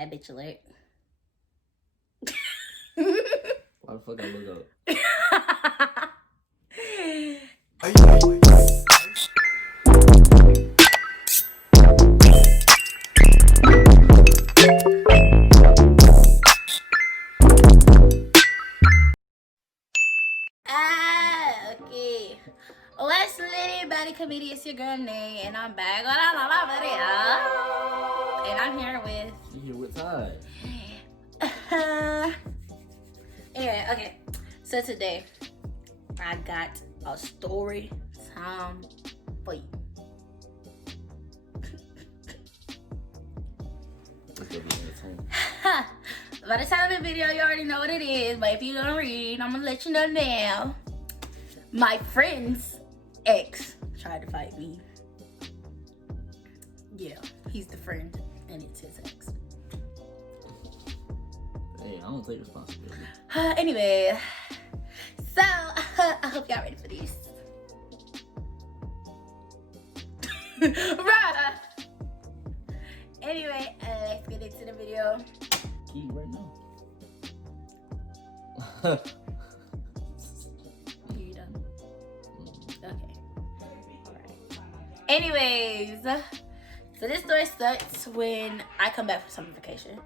Bad bitch alert. Why the fuck I look up? Okay. What's litty Baddie comedy? It's your girl Nay, and I'm back on another video. And I'm here with. You here with Ty? Anyway, okay. So today, I got a story time for you. By the time of the video, you already know what it is. But if you don't read, I'm gonna let you know now. My friend's ex tried to fight me. Yeah, he's the friend, and it's his ex. Hey, I don't take responsibility. Anyway, so I hope y'all ready for this. Bruh. Anyway, let's get into the video. Key right now. You done? Okay. Alright. Anyways, so this story starts when I come back from summer vacation.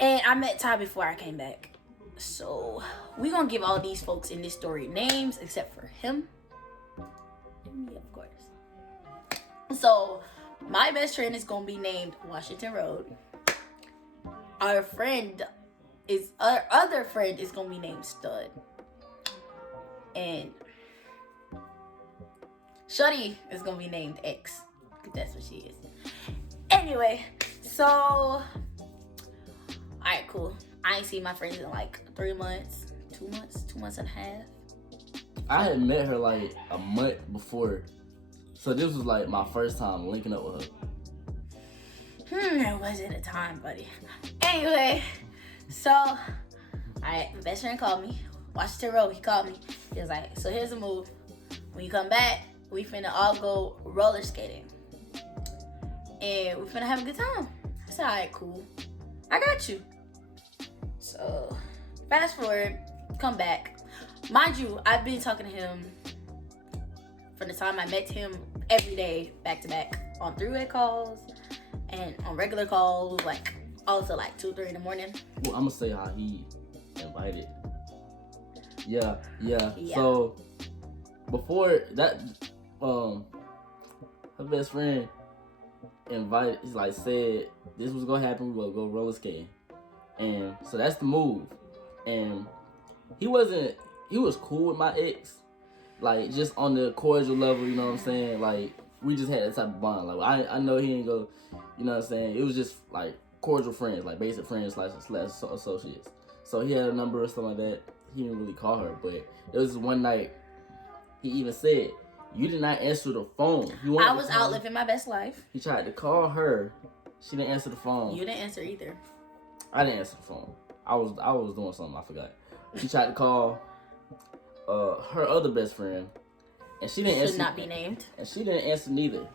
And I met Ty before I came back. So we're gonna give all these folks in this story names except for him. And me, of course. So my best friend is gonna be named Washington Road. Our other friend is gonna be named Stud. And Shorty is gonna be named X. Because that's what she is. Anyway, so alright, cool. I ain't seen my friends in like 3 months, 2 months and a half. I had met her like a month before. So this was like my first time linking up with her. It wasn't a time, buddy. Anyway, so, alright, my best friend called me. Washington Road, he called me. He was like, so here's the move. When you come back, we finna all go roller skating. And we finna have a good time. I said, alright, cool. I got you. So, fast forward, come back. Mind you, I've been talking to him from the time I met him every day, back to back, on three-way calls and on regular calls, like also like 2, 3 in the morning. Well, I'm gonna say how he invited. Yeah. So before that, her best friend invited. He's like said this was gonna happen. We were gonna go roller skating, and so that's the move. And he was cool with my ex, like just on the cordial level. You know what I'm saying? Like we just had that type of bond. Like I know he ain't go. You know what I'm saying? It was just like cordial friends, like basic friends slash associates. So he had a number or something like that. He didn't really call her, but there was one night he even said, "You did not answer the phone." I was out living my best life. He tried to call her. She didn't answer the phone. You didn't answer either. I didn't answer the phone. I was doing something. I forgot. He tried to call her other best friend, and she didn't answer. Should not be named. And she didn't answer neither.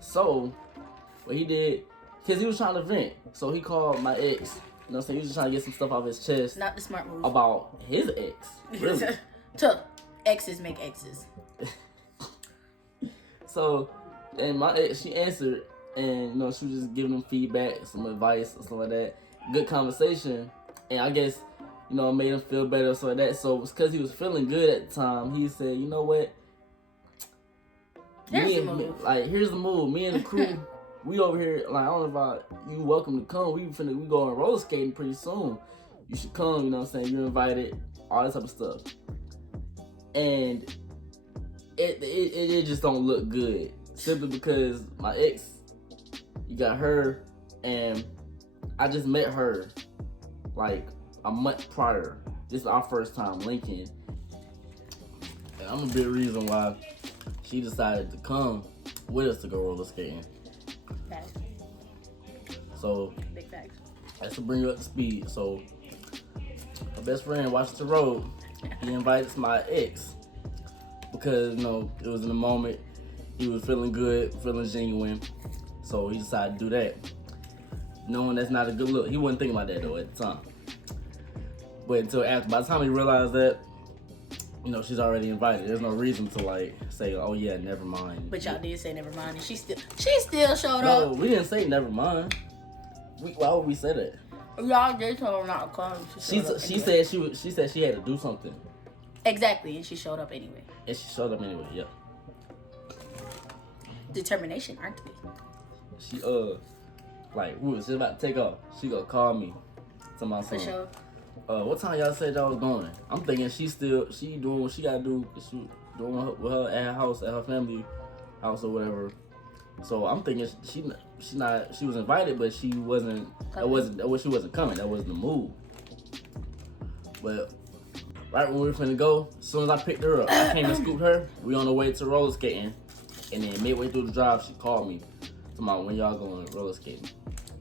So what he did, because he was trying to vent, so he called my ex. You know what I'm saying? He was just trying to get some stuff off his chest. Not the smart move. About his ex. Really. Exes make exes. So, and my ex, she answered, and she was just giving him feedback, some advice, or something like that. Good conversation, and I guess, it made him feel better, or something like that. So, because he was feeling good at the time, he said, you know what? Here's the move. Here's the move. Me and the crew, we over here, like, I don't know if you welcome to come. We going roller skating pretty soon. You should come, you know what I'm saying? You're invited, all that type of stuff. And it just don't look good. Simply because my ex, you got her, and I just met her like a month prior. This is our first time linking. And I'm a big reason why she decided to come with us to go roller skating. Facts. So, big facts. That's to bring you up to speed. So, my best friend, Washington Road, he invited my ex because, it was in the moment. He was feeling good, feeling genuine. So, he decided to do that. knowing that's not a good look. He wasn't thinking about that though at the time. But until after, by the time he realized that, you know, she's already invited. There's no reason to like say, oh yeah, never mind. But y'all did say never mind, and she still showed No, up. we didn't say never mind. Why would we say that? Y'all did tell her not to come. She said she had to do something. Exactly, and she showed up anyway. And she showed up anyway. Yeah. Determination, aren't we? She like we was just about to take off. She gonna call me to my son. For sure. What time y'all said y'all was going? I'm thinking she doing what she gotta do. She doing with her at her house, at her family house or whatever. So I'm thinking she was invited, but she wasn't. She wasn't coming. That wasn't the move. But right when we were finna go, as soon as I picked her up, I came and scooped her. We on the way to roller skating, and then midway through the drive, she called me. Tomorrow, when y'all going roller skating?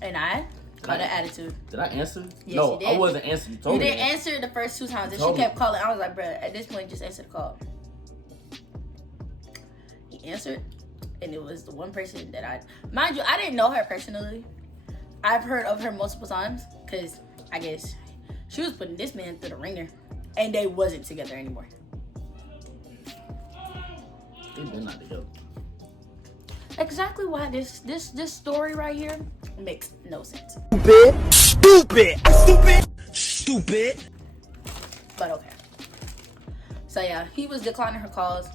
And I caught an attitude. Did I answer? Yes, no, you did. I wasn't answering. You told me. You didn't answer the first 2 times, and she kept calling. I was like, bruh, at this point, just answer the call. He answered, and it was the one person that mind you, I didn't know her personally. I've heard of her multiple times, because I guess she was putting this man through the ringer, and they wasn't together anymore. They've been not together. Exactly why this story right here makes no sense. Stupid. But okay. So yeah, he was declining her calls.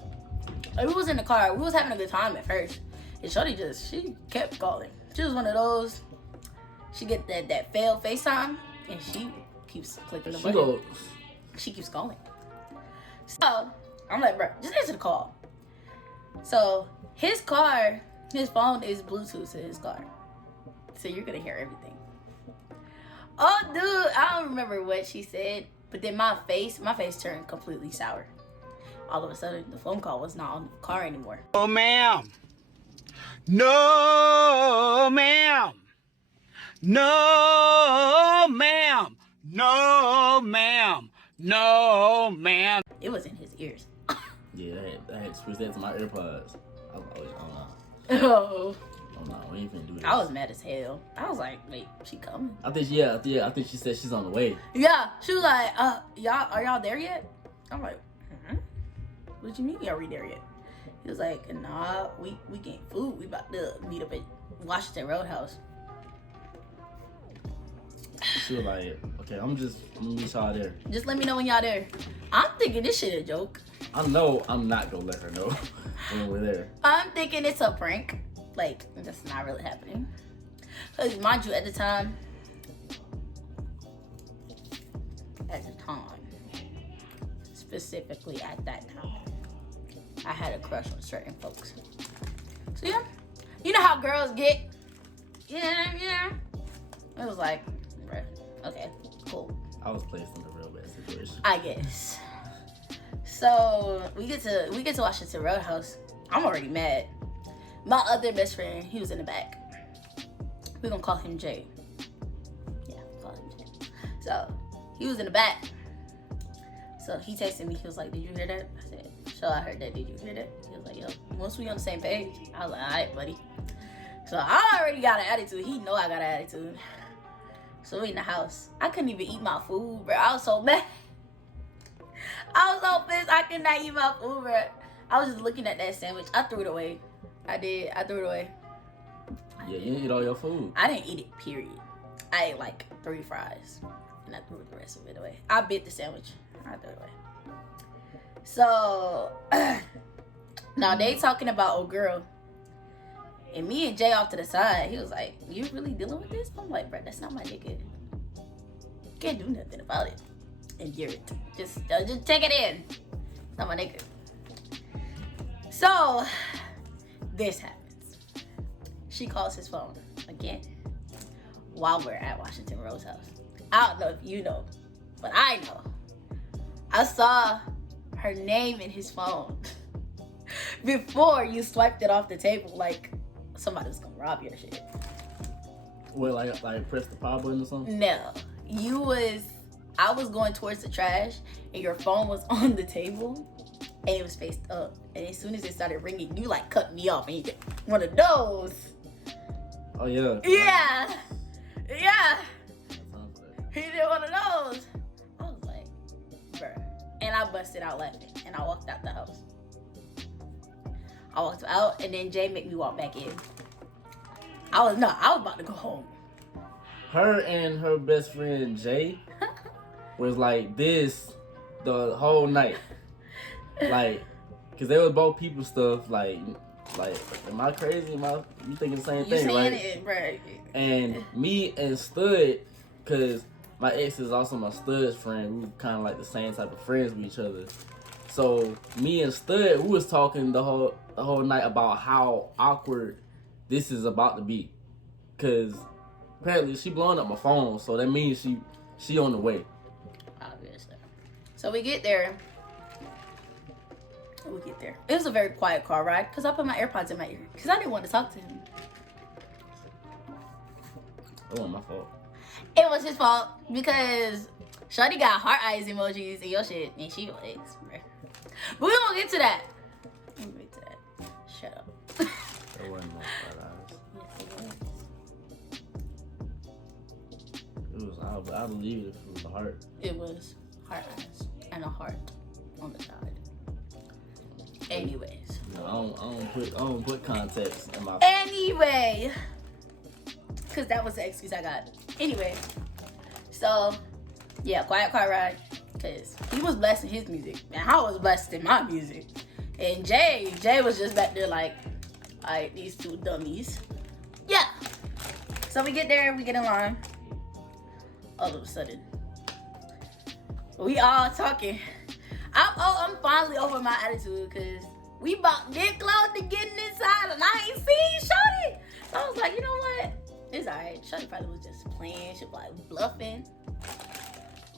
We was in the car. We was having a good time at first. And Shorty she kept calling. She was one of those. She get that failed FaceTime, and she keeps clicking the button. She keeps calling. So I'm like, bro, just answer the call. So his phone is Bluetooth to his car. So you're gonna hear everything. Oh, dude, I don't remember what she said, but then my face turned completely sour. All of a sudden, the phone call was not on the car anymore. Oh, ma'am. No, ma'am. No, ma'am. No, ma'am. No, ma'am. It was in his ears. Yeah, I had to switch that to my AirPods. I was like, oh no. Oh. Oh no, we ain't finna do this. I was mad as hell. I was like, wait, she coming? I think she said she's on the way. Yeah, she was like, are y'all there yet? I'm like, what you mean are we there yet? He was like, nah, we getting food. We about to meet up at Washington Roadhouse. She was like, okay, I'm gonna meet y'all there. Just let me know when y'all there. I'm thinking this shit a joke. I know I'm not gonna let her know when we're there. I'm thinking it's a prank. Like, that's not really happening. Because mind you, at the time, specifically at that time, I had a crush on certain folks. So yeah, you know how girls get. Yeah. It was like, bruh, okay, cool. I was placed in a real bad situation, I guess. So we get to Washington Roadhouse. I'm already mad. My other best friend, he was in the back. We're gonna call him Jay. Yeah, call him Jay. So he was in the back. So he texted me. He was like, "Did you hear that?" I said, "So I heard that. Did you hear that?" He was like, "Yo, once we on the same page." I was like, "All right, buddy." So I already got an attitude. He know I got an attitude. So we in the house. I couldn't even eat my food, bro. I was so mad. I was so pissed. I could not eat my food, bro. I was just looking at that sandwich. I threw it away. I did. I threw it away. Yeah, you didn't eat all your food. I didn't eat it, period. I ate like 3 fries. And I threw the rest of it away. I bit the sandwich. I threw it away. So, now they talking about old girl. And me and Jay off to the side. He was like, "You really dealing with this?" I'm like, "Bro, that's not my nigga. Can't do nothing about it. Endure it. Just take it in. It's not my nigga." So, this happens. She calls his phone again while we're at Washington Roadhouse. I don't know if you know, but I know. I saw her name in his phone before you swiped it off the table like somebody was gonna rob your shit. What, like press the power button or something? No. I was going towards the trash and your phone was on the table and it was faced up. And as soon as it started ringing, you like cut me off and you did one of those. Oh yeah. Yeah. Yeah. Time for that. He did one of those. I was like, bruh. And I busted out laughing. And I walked out the house. I walked out, and then Jay made me walk back in. I was about to go home. Her and her best friend Jay was like this the whole night. Like, cause they was both people stuff. Like, am I crazy? You thinking the same thing, right? It, right? And me and Stud, cause my ex is also my Stud's friend. We kind of like the same type of friends with each other. So me and Stud, we was talking the whole night about how awkward this is about to be, cause apparently she blowing up my phone, so that means she on the way. Obviously. So we get there. It was a very quiet car ride because I put my AirPods in my ear because I didn't want to talk to him. It wasn't my fault. It was his fault because Shawty got heart eyes emojis and your shit, and she was ex, bruh. But we won't get to that. Shut up. It wasn't my fault. Yes, it was. I believe it was the heart. It was heart eyes and a heart on the side. Anyways. No, I don't put context in my. Anyway, because that was the excuse I got. Anyway, so yeah, quiet car ride. Because he was blessed in his music, and I was blessed in my music. And Jay was just back there like, all right, these two dummies. Yeah. So we get there, we get in line. All of a sudden, we all talking. I'm finally over my attitude because we about get close to getting inside and I ain't seen Shawty. So I was like, you know what? It's alright. Shawty probably was just playing. She was like bluffing.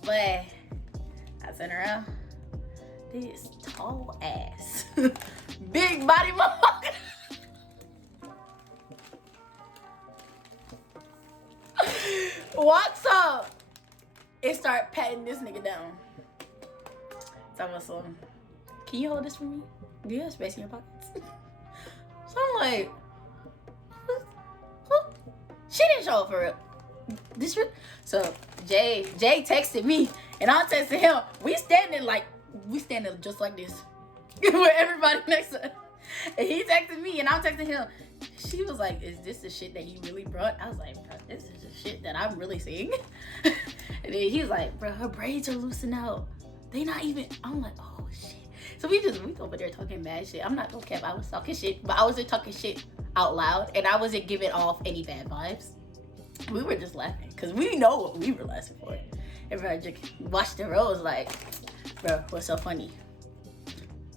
But I turned around. This tall ass, big body motherfucker. Walks up and start patting this nigga down. Talking about some, can you hold this for me? Do you have space in your pockets? So I'm like, she didn't show up for real. So Jay texted me and I texted him. We standing just like this with everybody next to us. And he texted me and I'm texting him. She was like, is this the shit that you really brought? I was like, bro, this is the shit that I'm really seeing. And then he was like, bro, her braids are loosened out. They not even, I'm like, oh shit. So we over there talking mad shit. I'm not gonna cap, I was talking shit, but I wasn't talking shit out loud and I wasn't giving off any bad vibes. We were just laughing because we know what we were laughing for. Everybody just watched the rows like, bro, what's so funny?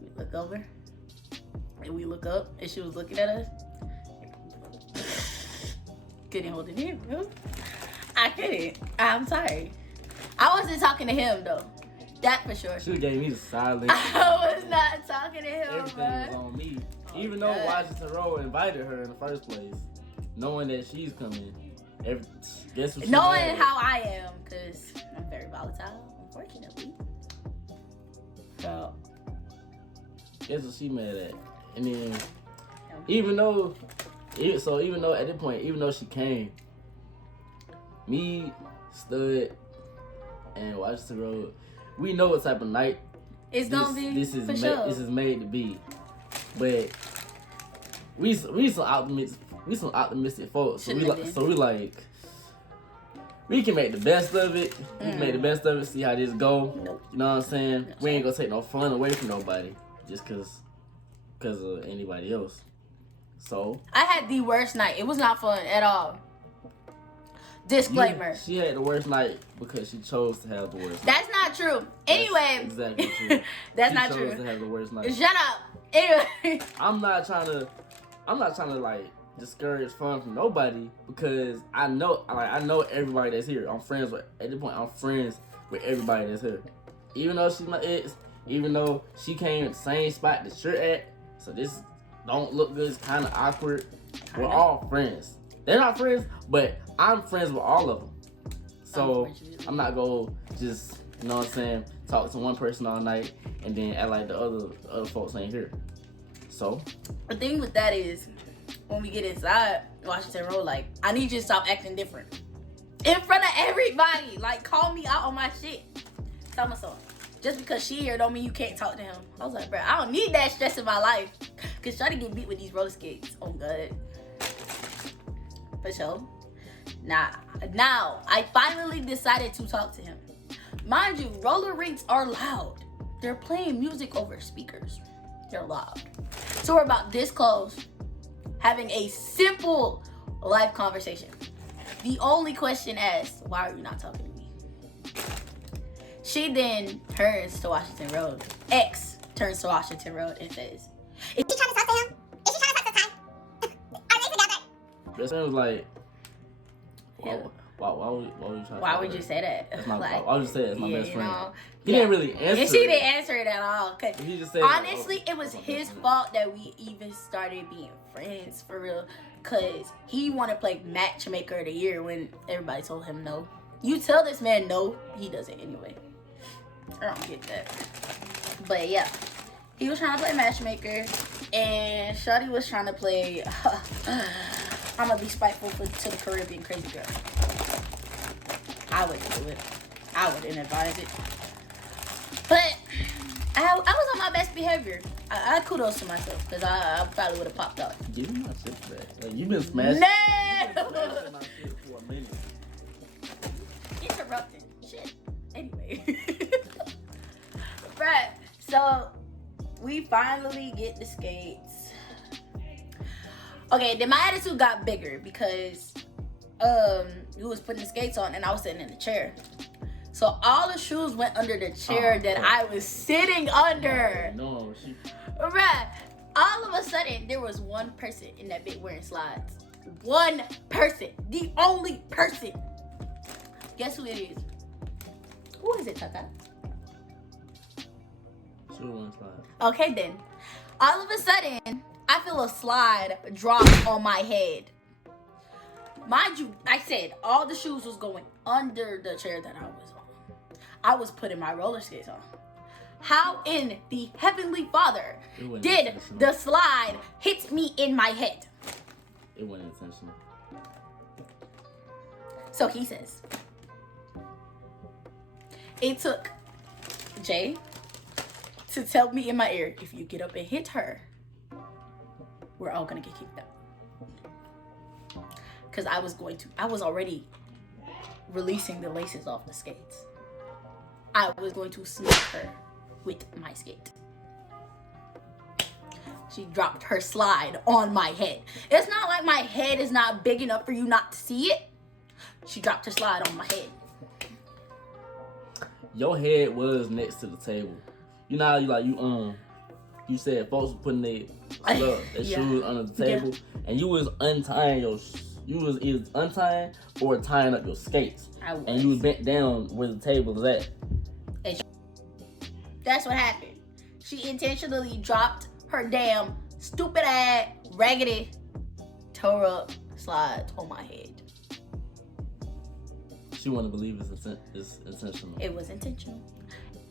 We look over and we look up and she was looking at us. Couldn't hold it in, bro. I couldn't. I'm sorry. I wasn't talking to him though. That for sure. She gave me the silence. I was not talking to him, Everything bro. was on me. Oh, Even God. though Washington Road invited her in the first place, knowing that she's coming. Guess what? Knowing how I am, because I'm very volatile, unfortunately. So. Guess what she mad at? And then, even though at this point, even though she came, me, Stud, and Washington Road, we know what type of night It's gonna be this is for sure. This is made to be. But we some optimistic folks. So we like we can make the best of it. We can make the best of it, see how this go. Nope. You know what I'm saying? We ain't gonna take no fun away from nobody just cause of anybody else. So I had the worst night. It was not fun at all. Disclaimer. She had the worst night because she chose to have the worst night. That's not true. Anyway. That's exactly true. That's she not chose true. to have the worst night. Shut up. Anyway. I'm not trying to like discourage fun from nobody because I know everybody that's here. At this point I'm friends with everybody that's here. Even though she's my ex, even though she came at the same spot that you're at, so this don't look good, it's kinda awkward. We're all friends. They're not friends, but I'm friends with all of them. So I'm not gonna just, you know what I'm saying, talk to one person all night and then act like the other folks ain't here. So the thing with that is, when we get inside Washington Road, like, I need you to stop acting different. in front of everybody. Like, call me out on my shit. Tell me so. Just because she here don't mean you can't talk to him. I was like, bro, I don't need that stress in my life. Cause try to get beat with these roller skates. Oh god. For sure. Now I finally decided to talk to him. Mind you, roller rinks are loud. They're playing music over speakers. They're loud. So we're about this close, having a simple life conversation. The only question asked, why are you not talking to me? She then turns to Washington Road. X turns to Washington Road and says, Is she trying to talk to him? Is she trying to talk to Ty? Are they together? Best friend was like, why would you say that? That's my, like, why would you say it's my best friend? Know, he didn't really answer. And she didn't answer it at all. Cause he just said, honestly, it was his fault that we even started being friends for real. Cause he wanted to play matchmaker of the year when everybody told him no. You tell this man no, he does it anyway. I don't get that. But yeah, he was trying to play matchmaker, and Shawty was trying to play. I'm gonna be spiteful to the Caribbean crazy girl. I wouldn't do it. I wouldn't advise it. But I was on my best behavior. I kudos to myself because I probably would have popped out. Give me my shit back. Like, you've been smashing. No! Smashing my shit for a minute. Interrupting. Shit. Anyway. Right. So we finally get the skates. Okay, then my attitude got bigger because he was putting the skates on and I was sitting in the chair. So all the shoes went under the chair that I was sitting under. No, she. Right. All of a sudden, there was one person in that bit wearing slides. One person. The only person. Guess who it is? Who is it, Tata? She was wearing slides. Okay, then. All of a sudden, I feel a slide drop on my head. Mind you, I said all the shoes was going under the chair that I was on. I was putting my roller skates on. How in the Heavenly Father did the slide hit me in my head? It wasn't intentional. So he says, it took Jay to tell me in my ear, if you get up and hit her, we're all gonna get kicked out. Because I was already releasing the laces off the skates. I was going to smack her with my skate. She dropped her slide on my head. It's not like my head is not big enough for you not to see it. She dropped her slide on my head. Your head was next to the table. You know how you said folks were putting their shoes under the table, and you was untying you was either untying or tying up your skates. And you was bent down where the table was at. And that's what happened. She intentionally dropped her damn stupid ass, raggedy, tore up slides on my head. She wanted to believe it's intentional. It was intentional.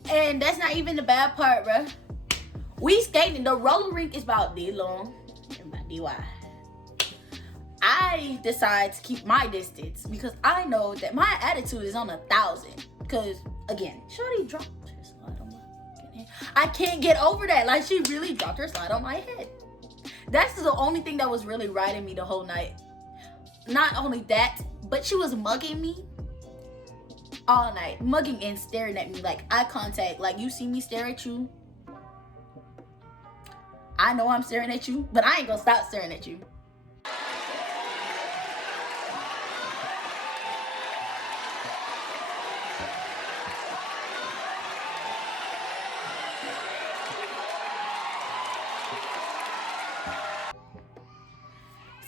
And that's not even the bad part, bruh. We skating. The roller rink is about this long and about this wide. I decide to keep my distance because I know that my attitude is on 1,000. Because, again, Shorty dropped her slide on my head. I can't get over that. Like, she really dropped her slide on my head. That's the only thing that was really riding me the whole night. Not only that, but she was mugging me all night. Mugging and staring at me, like eye contact. Like, you see me stare at you. I know I'm staring at you, but I ain't gonna stop staring at you.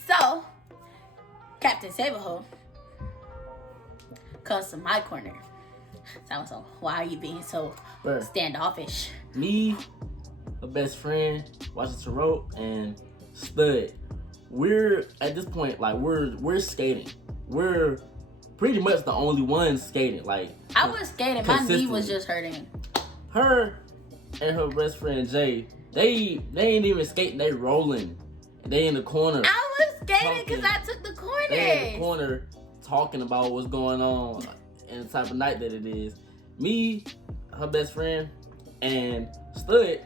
So, Captain Saberho comes to my corner. So I was like, why are you being so standoffish? Me, a best friend, Washington Road, and Stud. We're at this point, like we're skating. We're pretty much the only ones skating. Like, I was skating, my knee was just hurting. Her and her best friend Jay, they ain't even skating, they rolling. They in the corner. I was skating because I took the corner. They in the corner talking about what's going on and the type of night that it is. Me, her best friend, and Stud,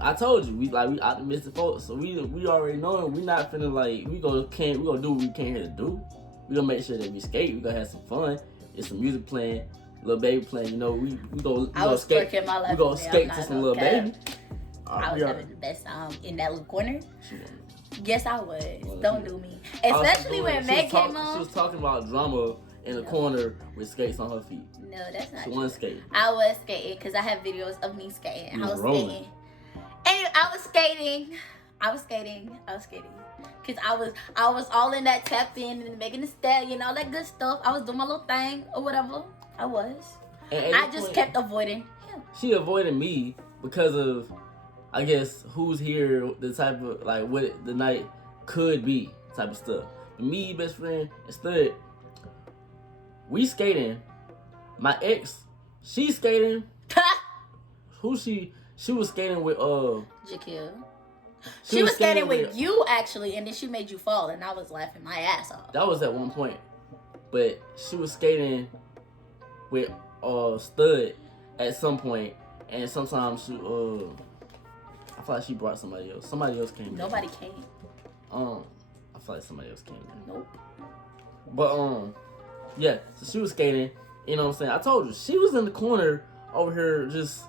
I told you, we optimistic folks, so we already know we not finna like, we gonna do what we came here to do. We gonna make sure that we skate, we gonna have some fun. There's some music playing, Lil Baby playing, you know, we go skate. We go skate to some Lil Baby. I was having the best time in that little corner. Yes, I was. Don't do me. Especially when Meg came on. She was talking about drama in the corner with skates on her feet. No, that's not She true. wasn't skating. I was skating because I have videos of me skating. You I was rolling. skating. And I was skating. Cause I was all in that tap in and making the stallion, all that good stuff. I was doing my little thing or whatever. I was. And I just kept avoiding him. She avoided me because of, I guess, who's here, the type of, like, what the night could be type of stuff. But me, best friend, and Stud, we skating. My ex, she's skating. She was skating with, Jakil. She was skating with you, actually, and then she made you fall, and I was laughing my ass off. That was at one point. But she was skating with Stud at some point, and sometimes she, I feel like she brought somebody else. Somebody else came. Nobody came. I feel like somebody else came. Nope. But yeah. So she was skating. You know what I'm saying? I told you she was in the corner over here, just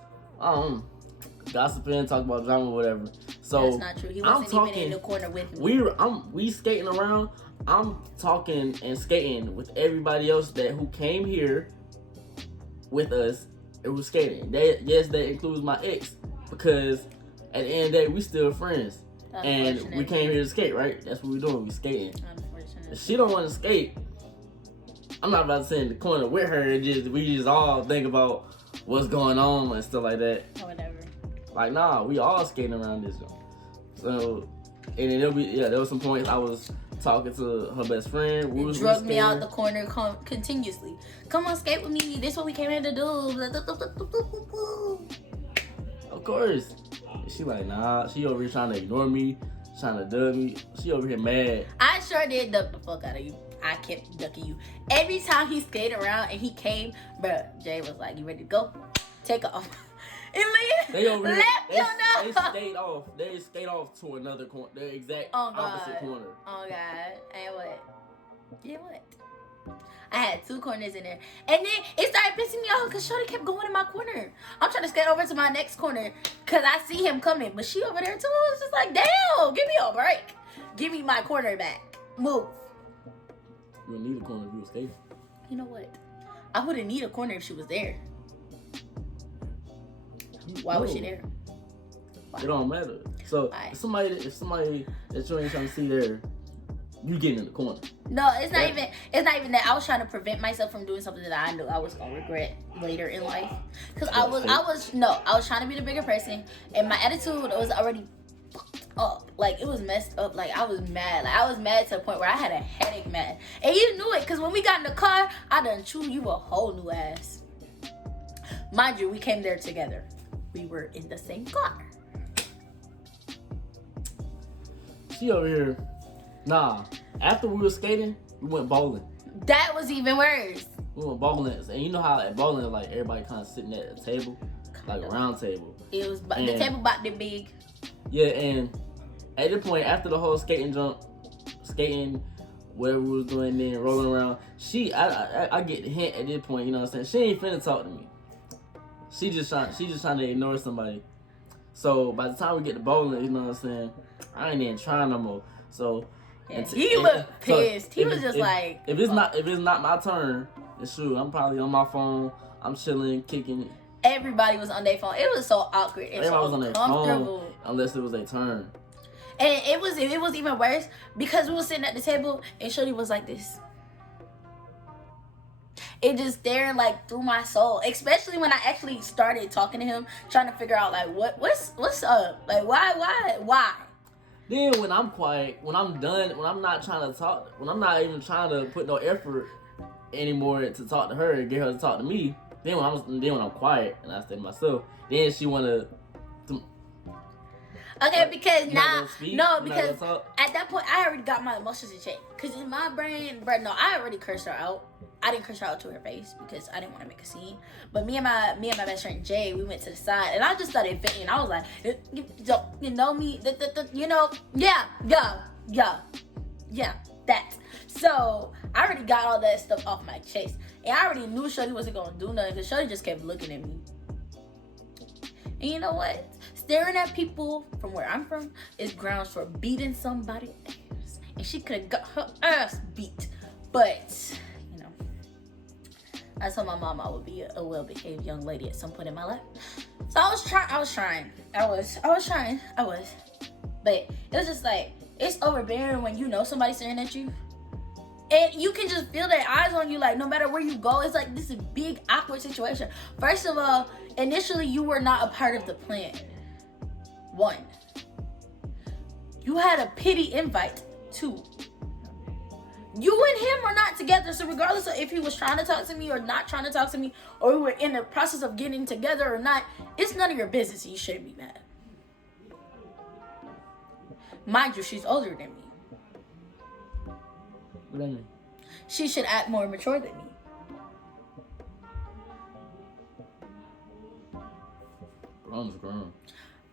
gossiping, talking about drama, or whatever. So that's not true. He wasn't even in the corner with me. We skating around. I'm talking and skating with everybody else who came here with us. It was skating. That includes my ex, because at the end of the day we still friends, and we came here to skate. Right? That's what we're doing. We skating. If she don't want to skate, I'm not about to sit in the corner with her and we just all think about what's going on and stuff like that. Or whatever. Like, nah, we all skating around this joint. So, and then there was some points I was talking to her best friend. We drug me out the corner continuously. Come on, skate with me. This is what we came here to do. Of course. And she like, nah. She over here trying to ignore me, trying to dub me. She over here mad. I sure did duck the fuck out of you. I kept ducking you. Every time he skated around and he came, bruh, Jay was like, you ready to go? Take off. And they over here, they skate off to another corner, the exact opposite corner. Oh God! And what? Yeah, what? I had two corners in there, and then it started pissing me off because Shorty kept going in my corner. I'm trying to skate over to my next corner because I see him coming, but she over there too. It's just like, damn, give me a break. Give me my corner back. Move. You wouldn't need a corner if you were skating. You know what? I wouldn't need a corner if she was there. Why was she there? Why? It don't matter. So if somebody that you ain't trying to see there, you getting in the corner. No, it's not even that. I was trying to prevent myself from doing something that I knew I was gonna regret later in life. Cause I was trying to be the bigger person, and my attitude was already up. Like, it was messed up. Like, I was mad. Like, I was mad to the point where I had a headache mad. And you knew it, cause when we got in the car, I done chewed you a whole new ass. Mind you, we came there together. We were in the same car. She over here. Nah. After we were skating, we went bowling. That was even worse. We went bowling, and you know how at bowling, like, everybody kind of sitting at a table, like a round table. It was the table about that big. Yeah, and at the point after the whole skating, whatever we was doing, then rolling around, I get the hint at this point. You know what I'm saying? She ain't finna talk to me. She just trying to ignore somebody. So by the time we get to bowling, you know what I'm saying, I ain't even trying no more. So he looked pissed. He was just like, if it's not my turn, then shoot, I'm probably on my phone. I'm chilling, kicking. Everybody was on their phone. It was so awkward. Everybody was on their phone unless it was their turn. And it was even worse because we were sitting at the table and Shorty was like this. It just staring like through my soul, especially when I actually started talking to him, trying to figure out like what's up, like why. Then when I'm quiet, when I'm done, when I'm not trying to talk, when I'm not even trying to put no effort anymore to talk to her and get her to talk to me, then when I'm quiet and I stay to myself, then she wanna. Okay, because You're not now, gonna speak? no, You're not because gonna talk? at that point, I already got my emotions in check. Because in my brain, bro, no, I already cursed her out. I didn't curse her out to her face because I didn't want to make a scene. But me and my best friend Jay, we went to the side, and I just started venting. I was like, you know me, you know, yeah, that. So I already got all that stuff off my chest, and I already knew Shorty wasn't gonna do nothing because Shorty just kept looking at me. And you know what? Staring at people from where I'm from is grounds for beating somebody's ass. And she could have got her ass beat. But, you know, I told my mom I would be a well-behaved young lady at some point in my life. So I was trying. But it was just like, it's overbearing when you know somebody's staring at you. And you can just feel their eyes on you, like, no matter where you go, it's like this is a big, awkward situation. First of all, initially, you were not a part of the plan. 1. You had a pity invite. 2. You and him are not together, so regardless of if he was trying to talk to me or not trying to talk to me, or we were in the process of getting together or not, it's none of your business, and you shouldn't be mad. Mind you, she's older than me. What do you mean? She should act more mature than me. Grown is grown.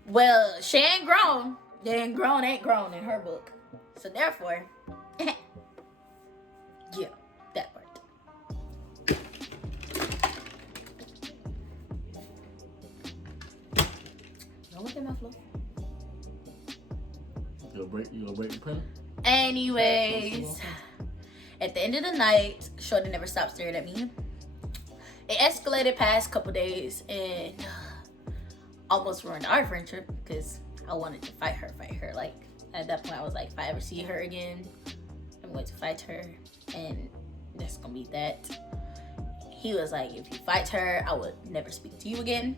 Well, she ain't grown. Then grown ain't grown in her book. So therefore, yeah, that part. Don't look at my flow. You gonna break the pen? Anyways, at the end of the night, Shorty never stopped staring at me. It escalated past a couple days and almost ruined our friendship because I wanted to fight her. Like, at that point, I was like, if I ever see her again, I'm going to fight her, and that's gonna be that. He was like, if you fight her, I would never speak to you again.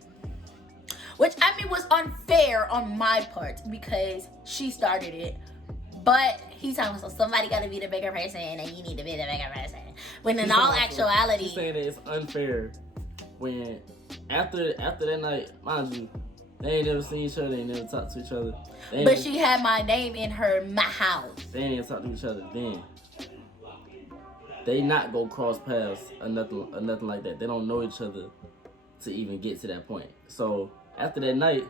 Which, I mean, was unfair on my part because she started it. But he's talking about somebody got to be the bigger person and you need to be the bigger person. When in all actuality, she's saying that it's unfair when after that night, mind you, they ain't never seen each other, they ain't never talked to each other. But she had my name in her house. They ain't even talk to each other then. They not go cross paths or nothing like that. They don't know each other to even get to that point. So after that night,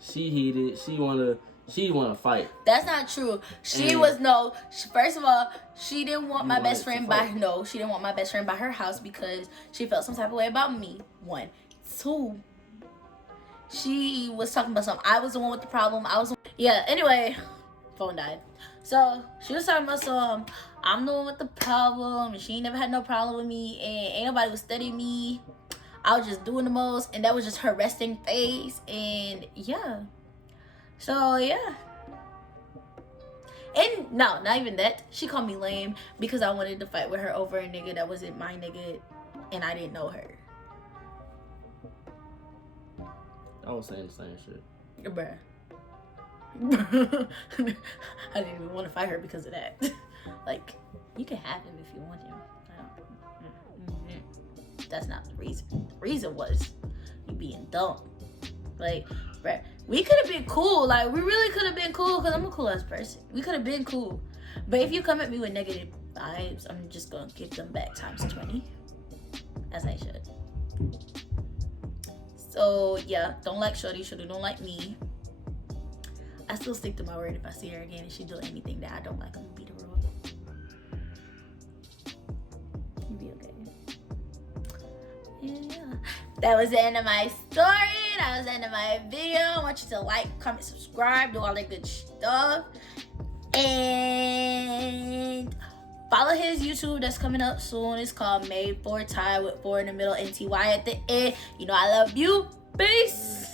she heated. She wanna fight. That's not true. First of all, she didn't want my best friend she didn't want my best friend by her house because she felt some type of way about me. 1. 2. She was talking about something. I was the one with the problem. Anyway, phone died. So she was talking about some, I'm the one with the problem, and she ain't never had no problem with me, and ain't nobody was studying me. I was just doing the most, and that was just her resting face, and yeah. So yeah. And no, not even that. She called me lame because I wanted to fight with her over a nigga that wasn't my nigga, and I didn't know her. I was saying the same shit. Bruh. I didn't even want to fight her because of that. Like, you can have him if you want him. That's not the reason. The reason was you being dumb. Like, bruh, we could have been cool. Like, we really could have been cool because I'm a cool ass person. We could have been cool. But if you come at me with negative vibes, I'm just going to give them back times 20. As I should. So, yeah, don't like Shorty. Shorty don't like me. I still stick to my word. If I see her again and she do anything that I don't like, I'm gonna beat her up. You'll be okay. Yeah. That was the end of my story. That was the end of my video. I want you to like, comment, subscribe, do all that good stuff. And follow his YouTube that's coming up soon. It's called Made for Ty with 4 in the middle and TY at the end. You know I love you. Peace.